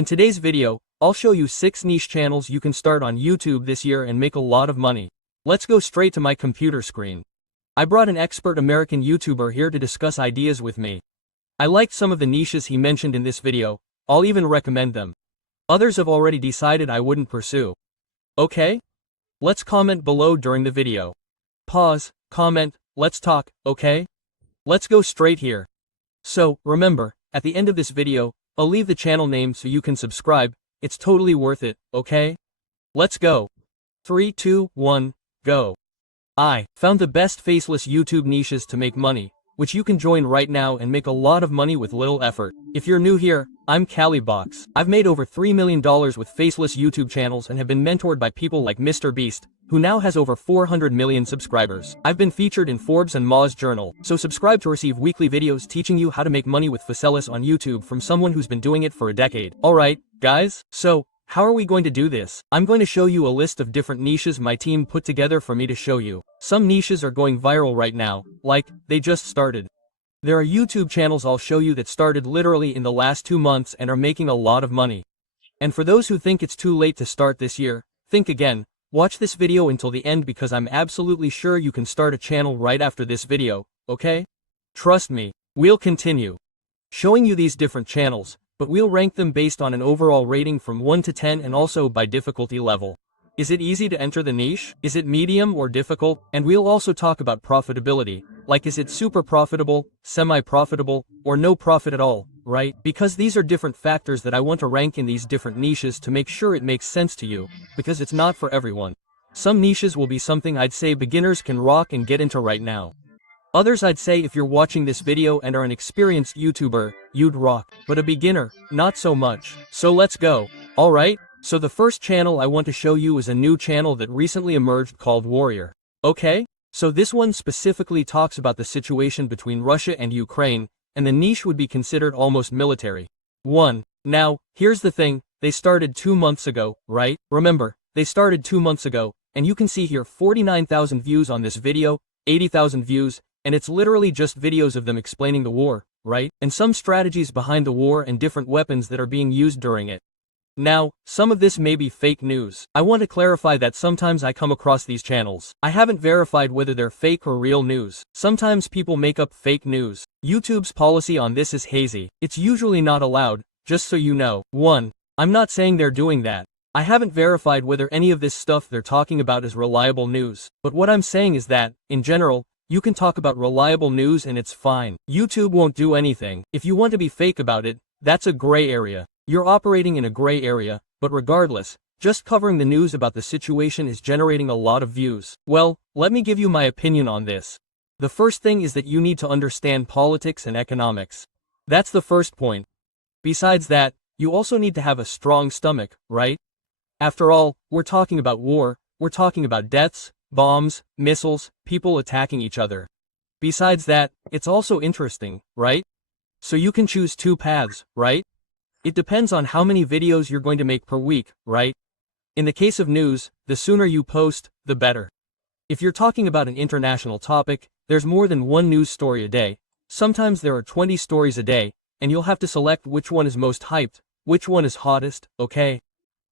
In today's video, I'll show you 6 niche channels you can start on YouTube this year and make a lot of money. Let's go straight to my computer screen. I brought an expert American YouTuber here to discuss ideas with me. I liked some of the niches he mentioned in this video, I'll even recommend them. Others have already decided I wouldn't pursue. Okay? Let's comment below during the video. Pause, comment, let's talk, okay? Let's go straight here. So, remember, at the end of this video, I'll leave the channel name so you can subscribe, it's totally worth it, okay? Let's go. 3, 2, 1, go. I found the best faceless YouTube niches to make money, which you can join right now and make a lot of money with little effort. If you're new here, I'm Calibox. I've made over $3 million with faceless YouTube channels and have been mentored by people like Mr. Beast, who now has over 400 million subscribers. I've been featured in Forbes and Moz Journal, so subscribe to receive weekly videos teaching you how to make money with Faceless on YouTube from someone who's been doing it for a decade. Alright, guys, so, how are we going to do this? I'm going to show you a list of different niches my team put together for me to show you. Some niches are going viral right now, like, they just started. There are YouTube channels I'll show you that started literally in the last 2 months and are making a lot of money. And for those who think it's too late to start this year, think again. Watch this video until the end because I'm absolutely sure you can start a channel right after this video, okay? Trust me, we'll continue showing you these different channels, but we'll rank them based on an overall rating from 1 to 10 and also by difficulty level. Is it easy to enter the niche? Is it medium or difficult? And we'll also talk about profitability, like is it super profitable, semi-profitable, or no profit at all, right? Because these are different factors that I want to rank in these different niches to make sure it makes sense to you, because it's not for everyone. Some niches will be something I'd say beginners can rock and get into right now. Others I'd say if you're watching this video and are an experienced YouTuber, you'd rock, but a beginner, not so much. So let's go. Alright? So the first channel I want to show you is a new channel that recently emerged called Warrior. Okay? So this one specifically talks about the situation between Russia and Ukraine, and the niche would be considered almost military. 1. Now, here's the thing, they started 2 months ago, right? Remember, they started 2 months ago, and you can see here 49,000 views on this video, 80,000 views, and it's literally just videos of them explaining the war, right? And some strategies behind the war and different weapons that are being used during it. Now, some of this may be fake news. I want to clarify that sometimes I come across these channels. I haven't verified whether they're fake or real news. Sometimes people make up fake news. YouTube's policy on this is hazy. It's usually not allowed, just so you know. 1. I'm not saying they're doing that. I haven't verified whether any of this stuff they're talking about is reliable news. But what I'm saying is that, in general, you can talk about reliable news and it's fine. YouTube won't do anything. If you want to be fake about it, that's a gray area. You're operating in a gray area, but regardless, just covering the news about the situation is generating a lot of views. Well, let me give you my opinion on this. The first thing is that you need to understand politics and economics. That's the first point. Besides that, you also need to have a strong stomach, right? After all, we're talking about war, we're talking about deaths, bombs, missiles, people attacking each other. Besides that, it's also interesting, right? So you can choose 2 paths, right? It depends on how many videos you're going to make per week, right? In the case of news, the sooner you post, the better. If you're talking about an international topic, there's more than 1 news story a day. Sometimes there are 20 stories a day, and you'll have to select which one is most hyped, which one is hottest, okay?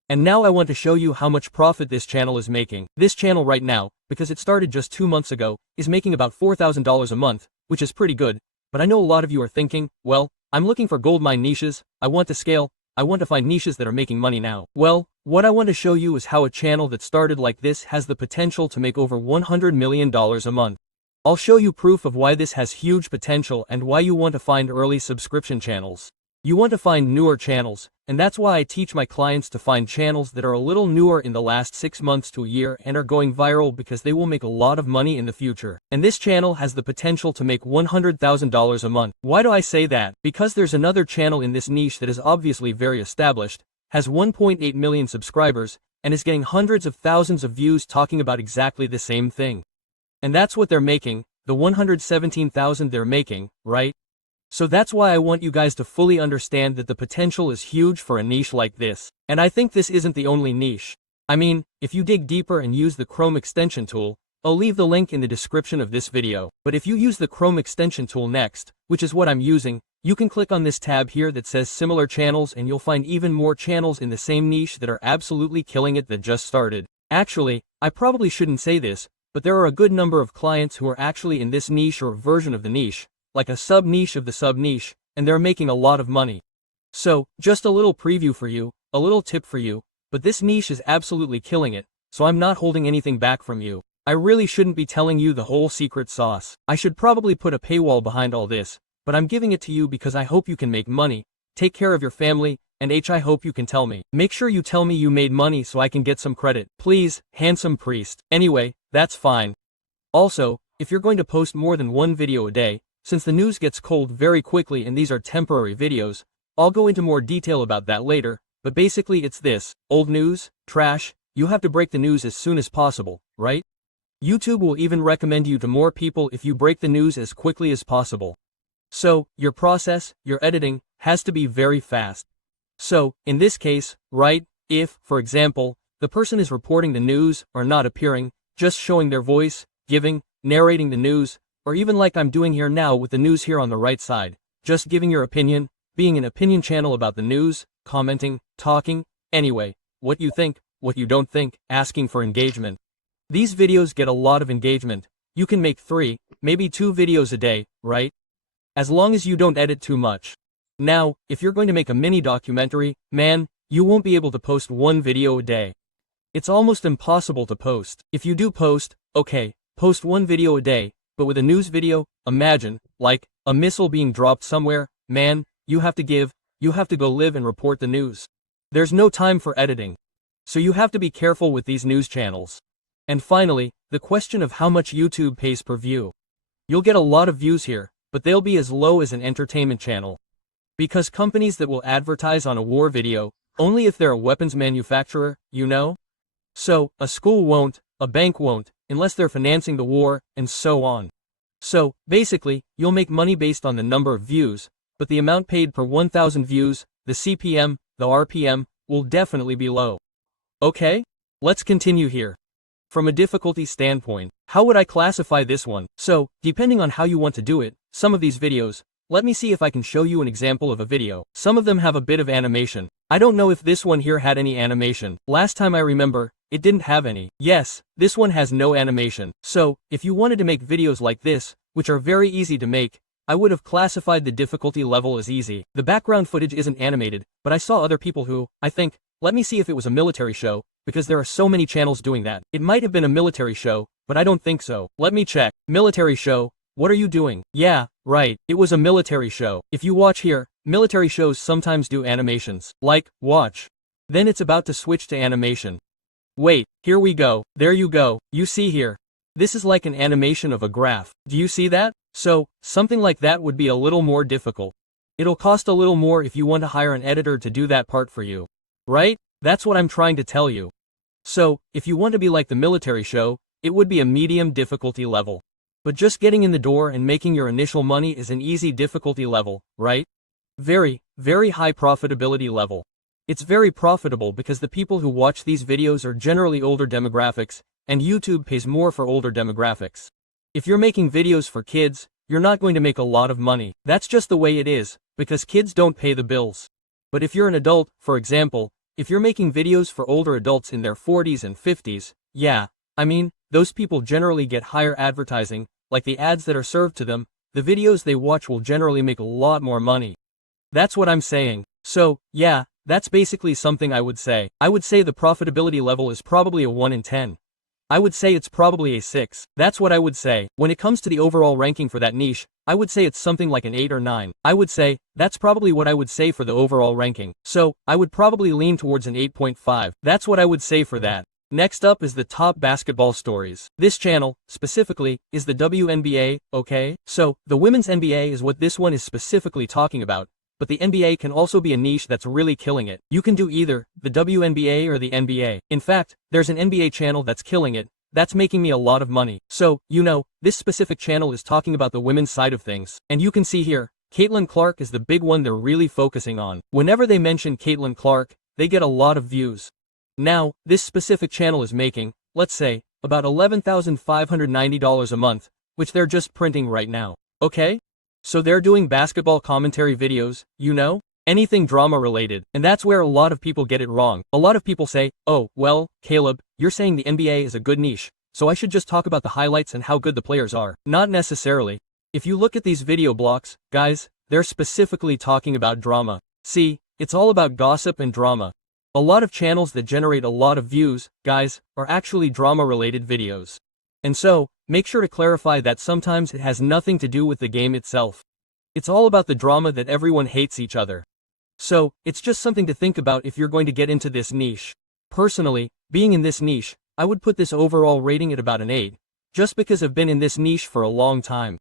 And now I want to show you how much profit this channel is making. This channel right now, because it started just 2 months ago, is making about $4,000 a month, which is pretty good. But I know a lot of you are thinking, well, I'm looking for goldmine niches, I want to scale, I want to find niches that are making money now. Well, what I want to show you is how a channel that started like this has the potential to make over $100 million a month. I'll show you proof of why this has huge potential and why you want to find early subscription channels. You want to find newer channels, and that's why I teach my clients to find channels that are a little newer in the last 6 months to a year and are going viral because they will make a lot of money in the future. And this channel has the potential to make $100,000 a month. Why do I say that? Because there's another channel in this niche that is obviously very established, has 1.8 million subscribers, and is getting hundreds of thousands of views talking about exactly the same thing. And that's what they're making, the 117,000 they're making, right? So that's why I want you guys to fully understand that the potential is huge for a niche like this. And I think this isn't the only niche. I mean, if you dig deeper and use the Chrome extension tool, I'll leave the link in the description of this video. But if you use the Chrome extension tool next, which is what I'm using, You can click on this tab here that says similar channels and you'll find even more channels in the same niche that are absolutely killing it that just started. Actually, I probably shouldn't say this, but there are a good number of clients who are actually in this niche or version of the niche, like a sub-niche of the sub-niche, and they're making a lot of money. So, just a little preview for you, a little tip for you, but this niche is absolutely killing it, so I'm not holding anything back from you. I really shouldn't be telling you the whole secret sauce. I should probably put a paywall behind all this, but I'm giving it to you because I hope you can make money, take care of your family, and I hope you can tell me. Make sure you tell me you made money so I can get some credit. Please, handsome priest. Anyway, that's fine. Also, if you're going to post more than one video a day, since the news gets cold very quickly and these are temporary videos, I'll go into more detail about that later, but basically it's this: old news, trash, you have to break the news as soon as possible, right? YouTube will even recommend you to more people if you break the news as quickly as possible. So, your process, your editing, has to be very fast. So, in this case, right, if, for example, the person is reporting the news or not appearing, just showing their voice, narrating the news, or even like I'm doing here now with the news here on the right side, just giving your opinion, being an opinion channel about the news, commenting, talking, anyway, what you think, what you don't think, asking for engagement. These videos get a lot of engagement. You can make 3, maybe 2 videos a day, right? As long as you don't edit too much. Now, if you're going to make a mini documentary, man, you won't be able to post 1 video a day. It's almost impossible to post. If you do post, okay, post 1 video a day, but with a news video, imagine, like, a missile being dropped somewhere, man, you have to go live and report the news. There's no time for editing. So you have to be careful with these news channels. And finally, the question of how much YouTube pays per view. You'll get a lot of views here, but they'll be as low as an entertainment channel. Because companies that will advertise on a war video, only if they're a weapons manufacturer, you know? So, a school won't, a bank won't, unless they're financing the war, and so on. So, basically, you'll make money based on the number of views, but the amount paid per 1,000 views, the CPM, the RPM, will definitely be low. Okay? Let's continue here. From a difficulty standpoint, how would I classify this one? So, depending on how you want to do it, some of these videos, let me see if I can show you an example of a video. Some of them have a bit of animation. I don't know if this one here had any animation. Last time I remember, it didn't have any. Yes, this one has no animation. So, if you wanted to make videos like this, which are very easy to make, I would have classified the difficulty level as easy. The background footage isn't animated, but I saw other people who, I think, let me see if it was a military show, because there are so many channels doing that. It might have been a military show, but I don't think so. Let me check. Military show. What are you doing? Yeah, right, it was a military show. If you watch here, military shows sometimes do animations. Like, watch. Then it's about to switch to animation. Wait, here we go. There you go. You see here. This is like an animation of a graph. Do you see that? So, something like that would be a little more difficult. It'll cost a little more if you want to hire an editor to do that part for you. Right? That's what I'm trying to tell you. So, if you want to be like the military show, it would be a medium difficulty level. But just getting in the door and making your initial money is an easy difficulty level, right? Very, very high profitability level. It's very profitable because the people who watch these videos are generally older demographics, and YouTube pays more for older demographics. If you're making videos for kids, you're not going to make a lot of money. That's just the way it is, because kids don't pay the bills. But if you're an adult, for example, if you're making videos for older adults in their 40s and 50s, yeah, I mean, those people generally get higher advertising, like the ads that are served to them, the videos they watch will generally make a lot more money. That's what I'm saying. So, yeah, that's basically something I would say. I would say the profitability level is probably a 1 in 10. I would say it's probably a 6. That's what I would say. When it comes to the overall ranking for that niche, I would say it's something like an 8 or 9. I would say, that's probably what I would say for the overall ranking. So, I would probably lean towards an 8.5. That's what I would say for that. Next up is the top basketball stories. This channel, specifically, is the WNBA, okay? So, the women's NBA is what this one is specifically talking about, but the NBA can also be a niche that's really killing it. You can do either the WNBA or the NBA. In fact, there's an NBA channel that's killing it, that's making me a lot of money. So, you know, this specific channel is talking about the women's side of things. And you can see here, Caitlin Clark is the big one they're really focusing on. Whenever they mention Caitlin Clark, they get a lot of views. Now, this specific channel is making, let's say, about $11,590 a month, which they're just printing right now. Okay? So they're doing basketball commentary videos, you know? Anything drama related. And that's where a lot of people get it wrong. A lot of people say, oh, well, Caleb, you're saying the NBA is a good niche, so I should just talk about the highlights and how good the players are. Not necessarily. If you look at these video blocks, guys, they're specifically talking about drama. See, it's all about gossip and drama. A lot of channels that generate a lot of views, guys, are actually drama-related videos. And so, make sure to clarify that sometimes it has nothing to do with the game itself. It's all about the drama that everyone hates each other. So, it's just something to think about if you're going to get into this niche. Personally, being in this niche, I would put this overall rating at about an 8, just because I've been in this niche for a long time.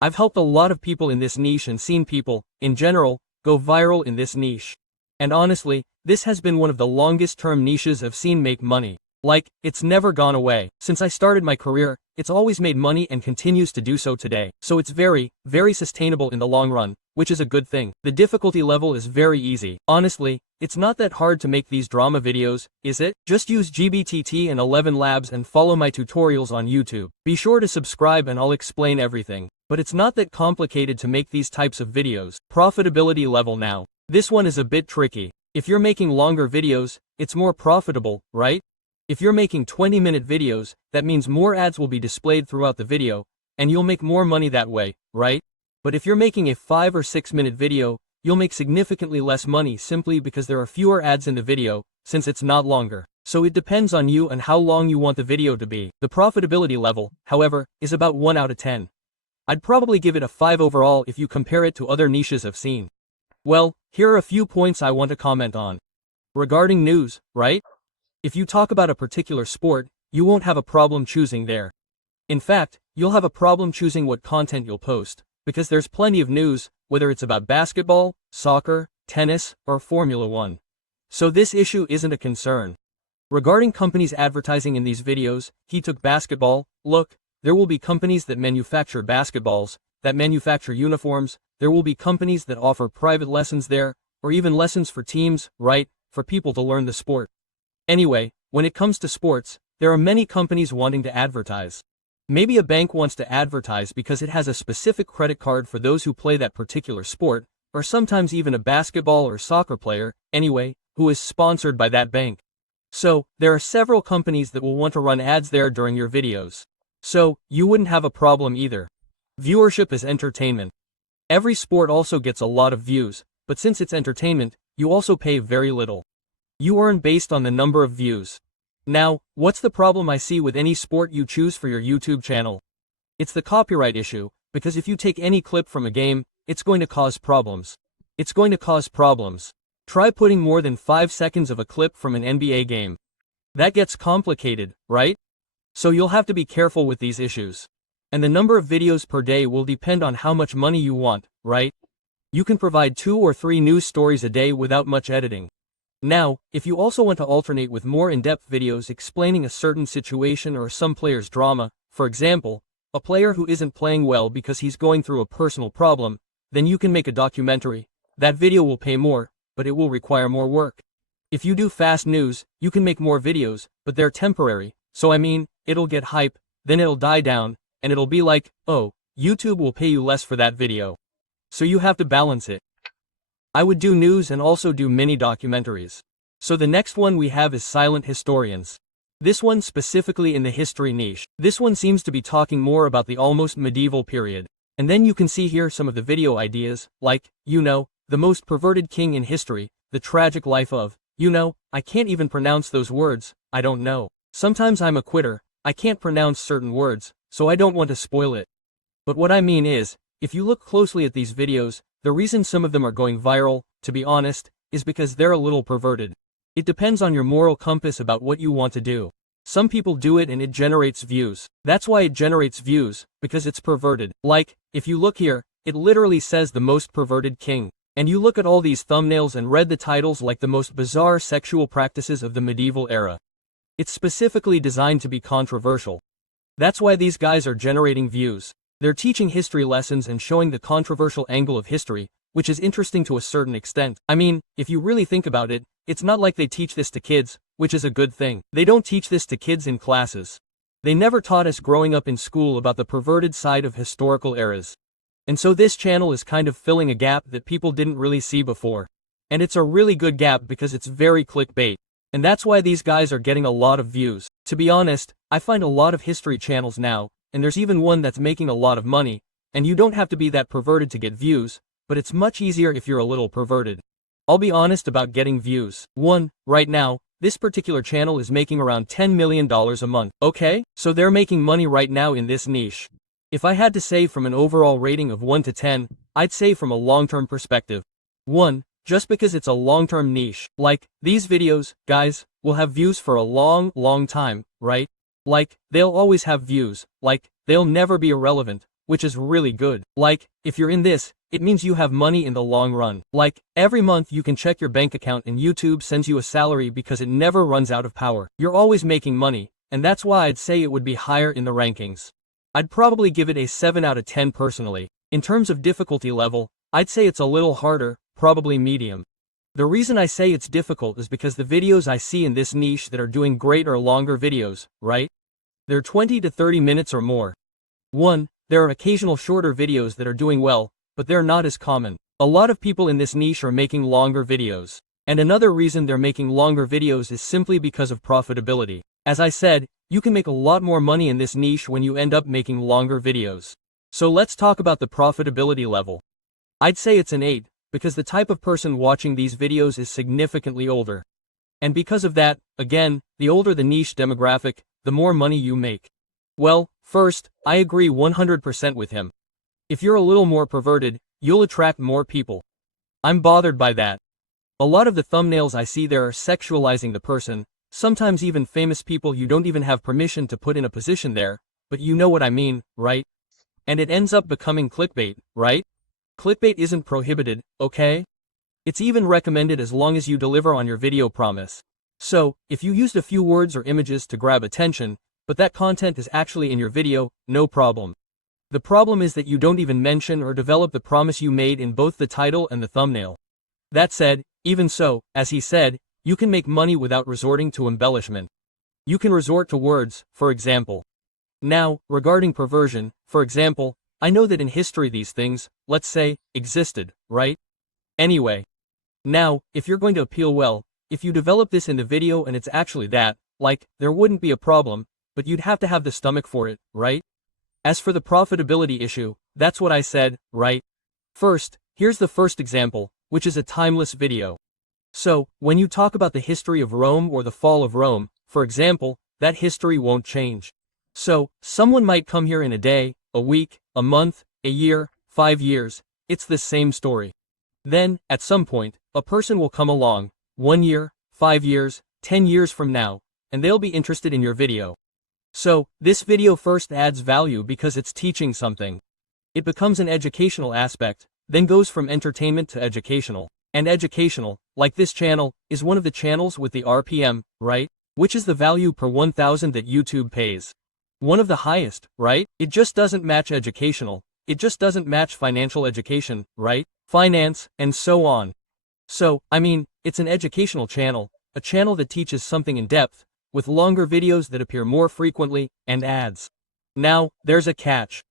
I've helped a lot of people in this niche and seen people, in general, go viral in this niche. And honestly, this has been one of the longest term niches I've seen make money. Like, it's never gone away. Since I started my career, it's always made money and continues to do so today. So it's very, very sustainable in the long run, which is a good thing. The difficulty level is very easy. Honestly, it's not that hard to make these drama videos, is it? Just use GBTT and ELEVENLABS and follow my tutorials on YouTube. Be sure to subscribe and I'll explain everything. But it's not that complicated to make these types of videos. Profitability level now. This one is a bit tricky. If you're making longer videos, it's more profitable, right? If you're making 20-minute videos, that means more ads will be displayed throughout the video, and you'll make more money that way, right? But if you're making a 5 or 6-minute video, you'll make significantly less money simply because there are fewer ads in the video, since it's not longer. So it depends on you and how long you want the video to be. The profitability level, however, is about 1 out of 10. I'd probably give it a 5 overall if you compare it to other niches I've seen. Well, here are a few points I want to comment on. Regarding news, right? If you talk about a particular sport, you won't have a problem choosing there. In fact, you'll have a problem choosing what content you'll post, because there's plenty of news, whether it's about basketball, soccer, tennis, or Formula 1. So this issue isn't a concern. Regarding companies advertising in these videos, he took basketball, look, there will be companies that manufacture basketballs, that manufacture uniforms, there will be companies that offer private lessons there, or even lessons for teams, right, for people to learn the sport. Anyway, when it comes to sports, there are many companies wanting to advertise. Maybe a bank wants to advertise because it has a specific credit card for those who play that particular sport, or sometimes even a basketball or soccer player, anyway, who is sponsored by that bank. So, there are several companies that will want to run ads there during your videos. So, you wouldn't have a problem either. Viewership is entertainment. Every sport also gets a lot of views, but since it's entertainment, you also pay very little. You earn based on the number of views. Now, what's the problem I see with any sport you choose for your YouTube channel? It's the copyright issue, because if you take any clip from a game, it's going to cause problems. It's going to cause problems. Try putting more than 5 seconds of a clip from an NBA game. That gets complicated, right? So you'll have to be careful with these issues. And the number of videos per day will depend on how much money you want, right? You can provide 2 or 3 news stories a day without much editing. Now, if you also want to alternate with more in-depth videos explaining a certain situation or some player's drama, for example, a player who isn't playing well because he's going through a personal problem, then you can make a documentary. That video will pay more, but it will require more work. If you do fast news, you can make more videos, but they're temporary, so I mean, it'll get hype, then it'll die down, and it'll be like, oh, YouTube will pay you less for that video. So you have to balance it. I would do news and also do mini documentaries. So the next one we have is silent historians. This one specifically in the history niche. This one seems to be talking more about the almost medieval period. And then you can see here some of the video ideas, like, you know, the most perverted king in history, the tragic life of, you know, I can't even pronounce those words, I don't know. Sometimes I'm a quitter, I can't pronounce certain words, so I don't want to spoil it. But what I mean is, if you look closely at these videos, the reason some of them are going viral, to be honest, is because they're a little perverted. It depends on your moral compass about what you want to do. Some people do it and it generates views. That's why it generates views, because it's perverted. Like, if you look here, it literally says the most perverted king. And you look at all these thumbnails and read the titles like the most bizarre sexual practices of the medieval era. It's specifically designed to be controversial. That's why these guys are generating views. They're teaching history lessons and showing the controversial angle of history, which is interesting to a certain extent. I mean, if you really think about it, it's not like they teach this to kids, which is a good thing. They don't teach this to kids in classes. They never taught us growing up in school about the perverted side of historical eras. And so this channel is kind of filling a gap that people didn't really see before. And it's a really good gap because it's very clickbait. And that's why these guys are getting a lot of views. To be honest, I find a lot of history channels now, and there's even one that's making a lot of money, and you don't have to be that perverted to get views, but it's much easier if you're a little perverted. I'll be honest about getting views. Right now, this particular channel is making around $10 million a month. Okay, so they're making money right now in this niche. If I had to say from an overall rating of 1 to 10, I'd say from a long-term perspective, 1, just because it's a long-term niche. Like, these videos, guys, will have views for a long time, right? Like, they'll always have views. Like, they'll never be irrelevant, which is really good. Like, if you're in this, it means you have money in the long run. Like, every month you can check your bank account and YouTube sends you a salary because it never runs out of power. You're always making money, and that's why I'd say it would be higher in the rankings. I'd probably give it a 7 out of 10 personally. In terms of difficulty level, I'd say it's a little harder, probably medium. The reason I say it's difficult is because the videos I see in this niche that are doing great are longer videos, right? They're 20 to 30 minutes or more. There are occasional shorter videos that are doing well, but they're not as common. A lot of people in this niche are making longer videos. And another reason they're making longer videos is simply because of profitability. As I said, you can make a lot more money in this niche when you end up making longer videos. So let's talk about the profitability level. I'd say it's an 8, because the type of person watching these videos is significantly older. And because of that, again, the older the niche demographic, the more money you make. Well, first, I agree 100% with him. If you're a little more perverted, you'll attract more people. I'm bothered by that. A lot of the thumbnails I see there are sexualizing the person, sometimes even famous people you don't even have permission to put in a position there, but you know what I mean, right? And it ends up becoming clickbait, right? Clickbait isn't prohibited, okay? It's even recommended as long as you deliver on your video promise. So, if you used a few words or images to grab attention, but that content is actually in your video, no problem. The problem is that you don't even mention or develop the promise you made in both the title and the thumbnail. That said, even so, as he said, you can make money without resorting to embellishment. You can resort to words, for example. Now, regarding perversion, for example, I know that in history these things, let's say, existed, right? Anyway. Now, if you're going to appeal well, if you develop this in the video and it's actually that, like, there wouldn't be a problem, but you'd have to have the stomach for it, right? As for the profitability issue, that's what I said, right? First, here's the first example, which is a timeless video. So, when you talk about the history of Rome or the fall of Rome, for example, that history won't change. So, someone might come here in a day, a week, a month, a year, 5 years, it's the same story. Then, at some point, a person will come along, 1 year, 5 years, 10 years from now, and they'll be interested in your video. So, this video first adds value because it's teaching something. It becomes an educational aspect, then goes from entertainment to educational. And educational, like this channel, is one of the channels with the RPM, right? Which is the value per 1,000 that YouTube pays. One of the highest, right? It just doesn't match educational. It just doesn't match financial education, right? Finance, and so on. So, I mean, it's an educational channel, a channel that teaches something in depth, with longer videos that appear more frequently, and ads. Now, there's a catch.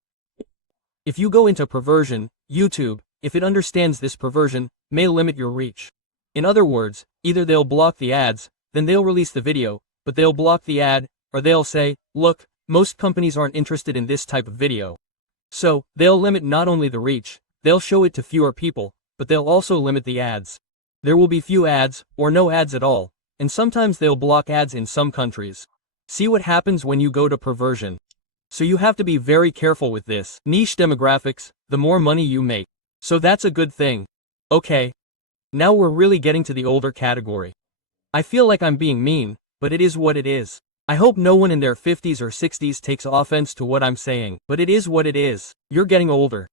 If you go into perversion, YouTube, if it understands this perversion, may limit your reach. In other words, either they'll block the ads, then they'll release the video, but they'll block the ad, or they'll say, look, most companies aren't interested in this type of video. So, they'll limit not only the reach, they'll show it to fewer people, but they'll also limit the ads. There will be few ads, or no ads at all, and sometimes they'll block ads in some countries. See what happens when you go to perversion. So you have to be very careful with this. Niche demographics, the more money you make. So that's a good thing. Okay. Now we're really getting to the older category. I feel like I'm being mean, but it is what it is. I hope no one in their 50s or 60s takes offense to what I'm saying, but it is what it is. You're getting older.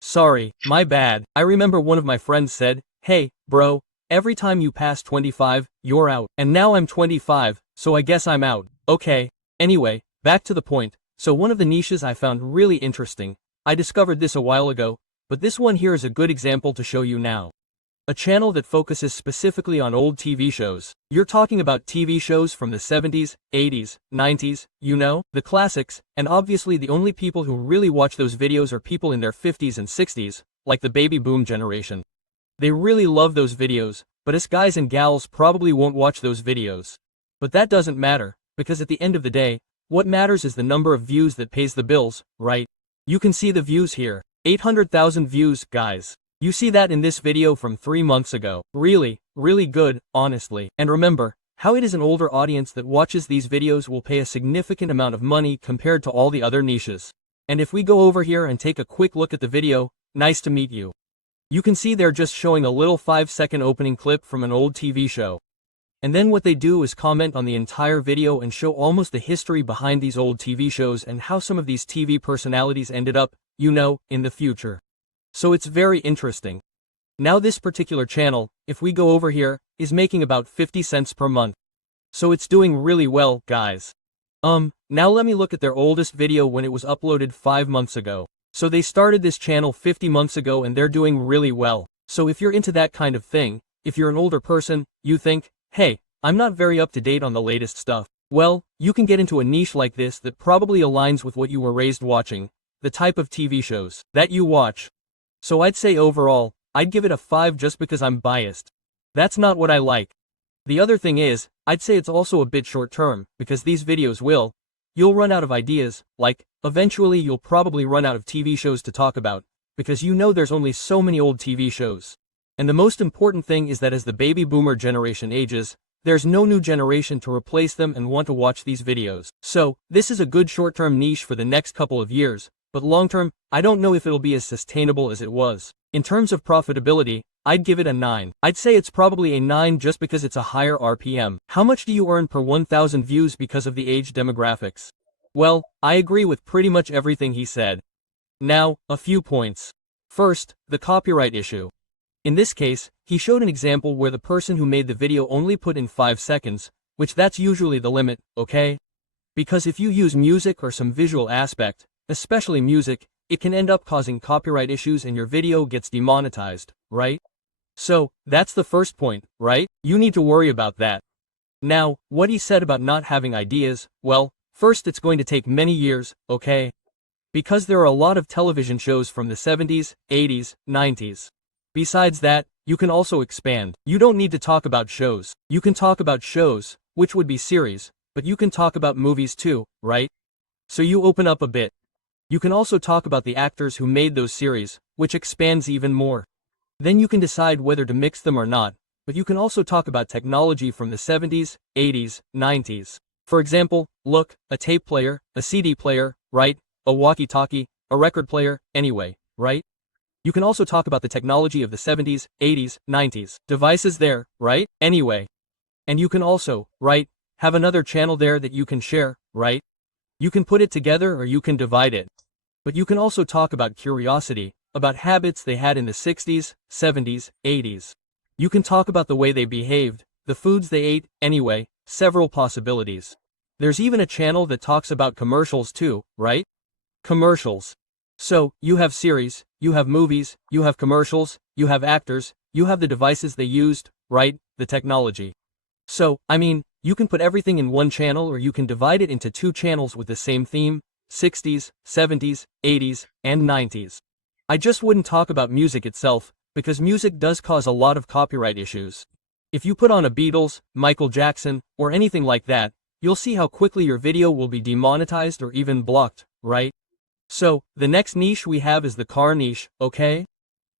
Sorry, my bad. I remember one of my friends said, hey, bro, every time you pass 25, you're out. And now I'm 25, so I guess I'm out. Okay. Anyway, back to the point. So one of the niches I found really interesting, I discovered this a while ago, but this one here is a good example to show you now. A channel that focuses specifically on old TV shows. You're talking about TV shows from the 70s, 80s, 90s, you know, the classics, and obviously the only people who really watch those videos are people in their 50s and 60s, like the baby boom generation. They really love those videos, but us guys and gals probably won't watch those videos. But that doesn't matter, because at the end of the day, what matters is the number of views that pays the bills, right? You can see the views here. 800,000 views, guys. You see that in this video from 3 months ago. Really, really good, honestly. And remember, how it is an older audience that watches these videos will pay a significant amount of money compared to all the other niches. And if we go over here and take a quick look at the video, nice to meet you. You can see they're just showing a little 5-second opening clip from an old TV show. And then what they do is comment on the entire video and show almost the history behind these old TV shows and how some of these TV personalities ended up, you know, in the future. So it's very interesting. Now this particular channel, if we go over here, is making about 50 cents per month. So it's doing really well, guys. Now let me look at their oldest video when it was uploaded 5 months ago. So they started this channel 50 months ago and they're doing really well. So if you're into that kind of thing, if you're an older person, you think, hey, I'm not very up to date on the latest stuff. Well, you can get into a niche like this that probably aligns with what you were raised watching, the type of TV shows that you watch. So I'd say overall, I'd give it a 5 just because I'm biased. That's not what I like. The other thing is, I'd say it's also a bit short term, because these videos you'll run out of ideas, like, eventually you'll probably run out of TV shows to talk about, because you know there's only so many old TV shows. And the most important thing is that as the baby boomer generation ages, there's no new generation to replace them and want to watch these videos. So, this is a good short-term niche for the next couple of years, but long-term, I don't know if it'll be as sustainable as it was. In terms of profitability, I'd give it a 9. I'd say it's probably a 9 just because it's a higher RPM. How much do you earn per 1,000 views because of the age demographics? Well, I agree with pretty much everything he said. Now, a few points. First, the copyright issue. In this case, he showed an example where the person who made the video only put in 5 seconds, which that's usually the limit, okay? Because if you use music or some visual aspect, especially music, it can end up causing copyright issues and your video gets demonetized, right? So, that's the first point, right? You need to worry about that. Now, what he said about not having ideas, well, first it's going to take many years, okay? Because there are a lot of television shows from the 70s, 80s, 90s. Besides that, you can also expand. You don't need to talk about shows. You can talk about shows, which would be series, but you can talk about movies too, right? So you open up a bit. You can also talk about the actors who made those series, which expands even more. Then you can decide whether to mix them or not, but you can also talk about technology from the 70s, 80s, 90s. For example, look, a tape player, a CD player, right? A walkie-talkie, a record player, anyway, right? You can also talk about the technology of the 70s, 80s, 90s. Devices there, right? Anyway. And you can also, right, have another channel there that you can share, right? You can put it together or you can divide it. But you can also talk about curiosity, about habits they had in the 60s, 70s, 80s. You can talk about the way they behaved, the foods they ate, anyway, several possibilities. There's even a channel that talks about commercials too, right? Commercials. So, you have series, you have movies, you have commercials, you have actors, you have the devices they used, right, the technology. So, I mean, you can put everything in one channel or you can divide it into 2 channels with the same theme, 60s, 70s, 80s, and 90s. I just wouldn't talk about music itself, because music does cause a lot of copyright issues. If you put on a Beatles, Michael Jackson, or anything like that, you'll see how quickly your video will be demonetized or even blocked, right? So, the next niche we have is the car niche, okay?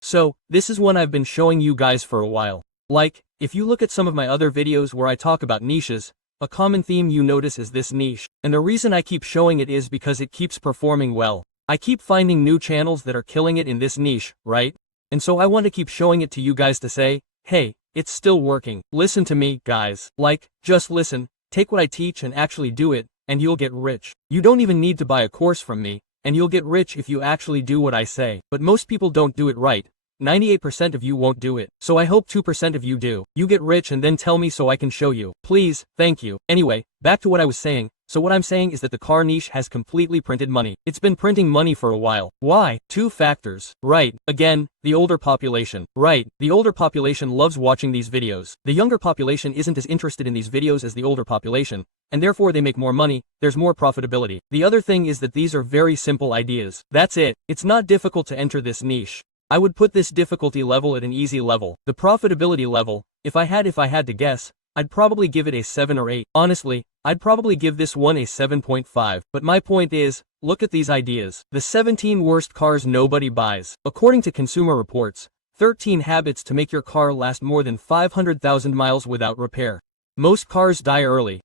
So, this is one I've been showing you guys for a while. Like, if you look at some of my other videos where I talk about niches, a common theme you notice is this niche. And the reason I keep showing it is because it keeps performing well. I keep finding new channels that are killing it in this niche, right? And so I want to keep showing it to you guys to say, hey, it's still working. Listen to me, guys. Like, just listen, take what I teach and actually do it, and you'll get rich. You don't even need to buy a course from me, and you'll get rich if you actually do what I say. But most people don't do it right. 98% of you won't do it. So I hope 2% of you do. You get rich and then tell me so I can show you. Please, thank you. Anyway, back to what I was saying. So what I'm saying is that the car niche has completely printed money. It's been printing money for a while. Why? Two factors. Right. Again, the older population. Right. The older population loves watching these videos. The younger population isn't as interested in these videos as the older population, and therefore they make more money, there's more profitability. The other thing is that these are very simple ideas. That's it. It's not difficult to enter this niche. I would put this difficulty level at an easy level. The profitability level, if I had to guess, I'd probably give it a 7 or 8. Honestly, I'd probably give this one a 7.5. But my point is, look at these ideas. The 17 worst cars nobody buys. According to Consumer Reports, 13 habits to make your car last more than 500,000 miles without repair. Most cars die early.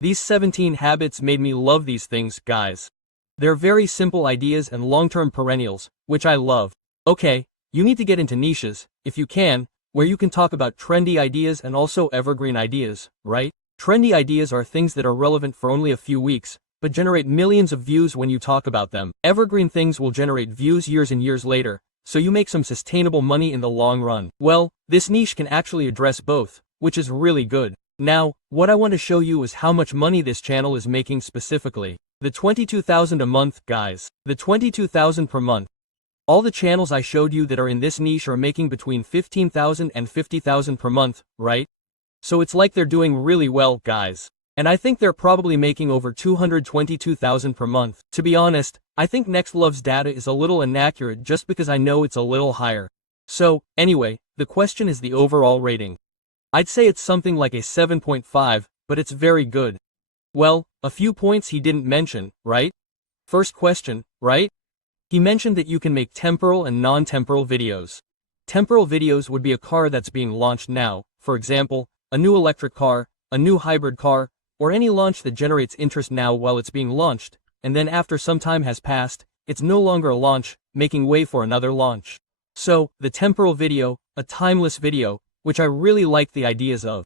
These 17 habits made me love these things, guys. They're very simple ideas and long-term perennials, which I love. Okay, you need to get into niches, if you can, where you can talk about trendy ideas and also evergreen ideas, right? Trendy ideas are things that are relevant for only a few weeks, but generate millions of views when you talk about them. Evergreen things will generate views years and years later, so you make some sustainable money in the long run. Well, this niche can actually address both, which is really good. Now, what I want to show you is how much money this channel is making specifically. The $22,000 a month, guys. The $22,000 per month. All the channels I showed you that are in this niche are making between $15,000 and $50,000 per month, right? So it's like they're doing really well, guys. And I think they're probably making over $222,000 per month. To be honest, I think NextLove's data is a little inaccurate just because I know it's a little higher. So, anyway, the question is the overall rating. I'd say it's something like a 7.5, but it's very good. Well, a few points he didn't mention, right? First question, right? He mentioned that you can make temporal and non-temporal videos. Temporal videos would be a car that's being launched now, for example, a new electric car, a new hybrid car, or any launch that generates interest now while it's being launched, and then after some time has passed, it's no longer a launch, making way for another launch. So, the temporal video, a timeless video, which I really like the ideas of.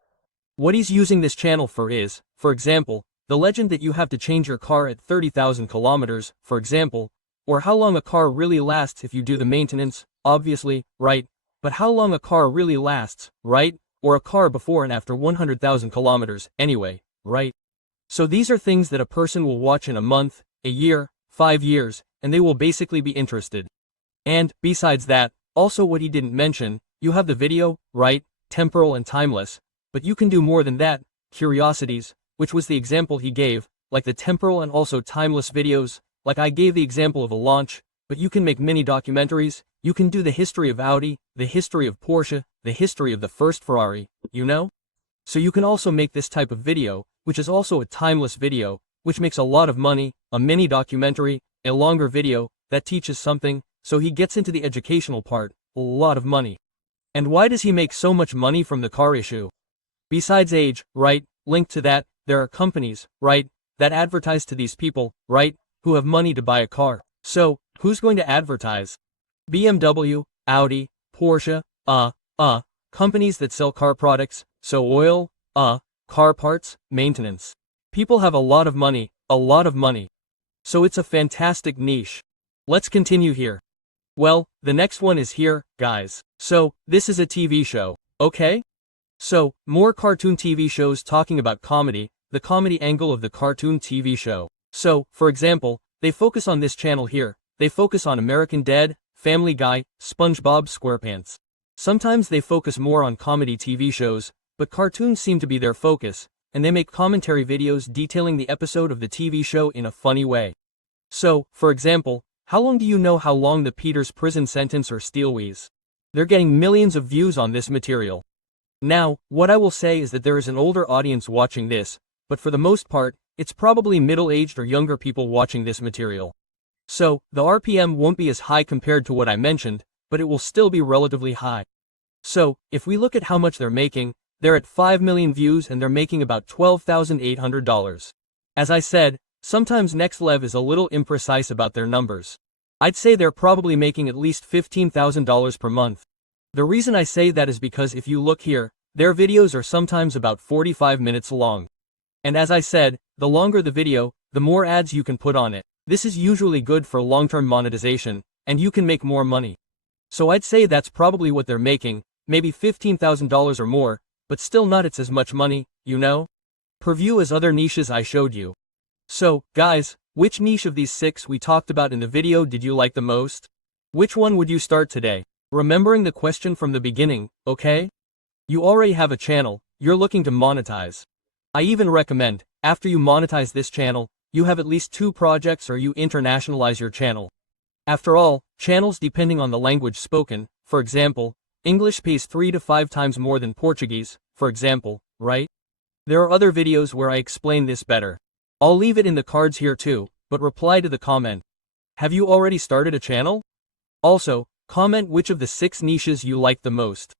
What he's using this channel for is, for example, the legend that you have to change your car at 30,000 kilometers, for example, or how long a car really lasts if you do the maintenance, obviously, right? But how long a car really lasts, right? Or a car before and after 100,000 kilometers, anyway, right? So these are things that a person will watch in a month, a year, 5 years, and they will basically be interested. And, besides that, also what he didn't mention, you have the video, right? Temporal and timeless. But you can do more than that, curiosities, which was the example he gave, like the temporal and also timeless videos. Like I gave the example of a launch, but you can make mini documentaries, you can do the history of Audi, the history of Porsche, the history of the first Ferrari, you know? So you can also make this type of video, which is also a timeless video, which makes a lot of money, a mini documentary, a longer video, that teaches something, so he gets into the educational part, a lot of money. And why does he make so much money from the car issue? Besides age, right, linked to that, there are companies, right, that advertise to these people, right, who have money to buy a car. So, who's going to advertise? BMW, Audi, Porsche, companies that sell car products, so oil, car parts, maintenance. People have a lot of money, a lot of money. So it's a fantastic niche. Let's continue here. Well, the next one is here, guys. So, this is a TV show, okay? So, more cartoon TV shows talking about comedy, the comedy angle of the cartoon TV show. So, for example, they focus on this channel here, they focus on American Dad, Family Guy, SpongeBob SquarePants. Sometimes they focus more on comedy TV shows, but cartoons seem to be their focus, and they make commentary videos detailing the episode of the TV show in a funny way. So, for example, how long do you know how long the Peter's prison sentence or Steelwees? They're getting millions of views on this material. Now, what I will say is that there is an older audience watching this, but for the most part, it's probably middle-aged or younger people watching this material. So, the RPM won't be as high compared to what I mentioned, but it will still be relatively high. So, if we look at how much they're making, they're at 5 million views and they're making about $12,800. As I said, sometimes NextLev is a little imprecise about their numbers. I'd say they're probably making at least $15,000 per month. The reason I say that is because if you look here, their videos are sometimes about 45 minutes long. And as I said, the longer the video, the more ads you can put on it. This is usually good for long-term monetization, and you can make more money. So I'd say that's probably what they're making, maybe $15,000 or more, but still not it's as much money, you know? Per view as other niches I showed you. So, guys, which niche of these 6 we talked about in the video did you like the most? Which one would you start today? Remembering the question from the beginning, okay? You already have a channel, you're looking to monetize. I even recommend, after you monetize this channel, you have at least 2 projects or you internationalize your channel. After all, channels depending on the language spoken, for example, English pays 3 to 5 times more than Portuguese, for example, right? There are other videos where I explain this better. I'll leave it in the cards here too, but reply to the comment. Have you already started a channel? Also, comment which of the 6 niches you like the most.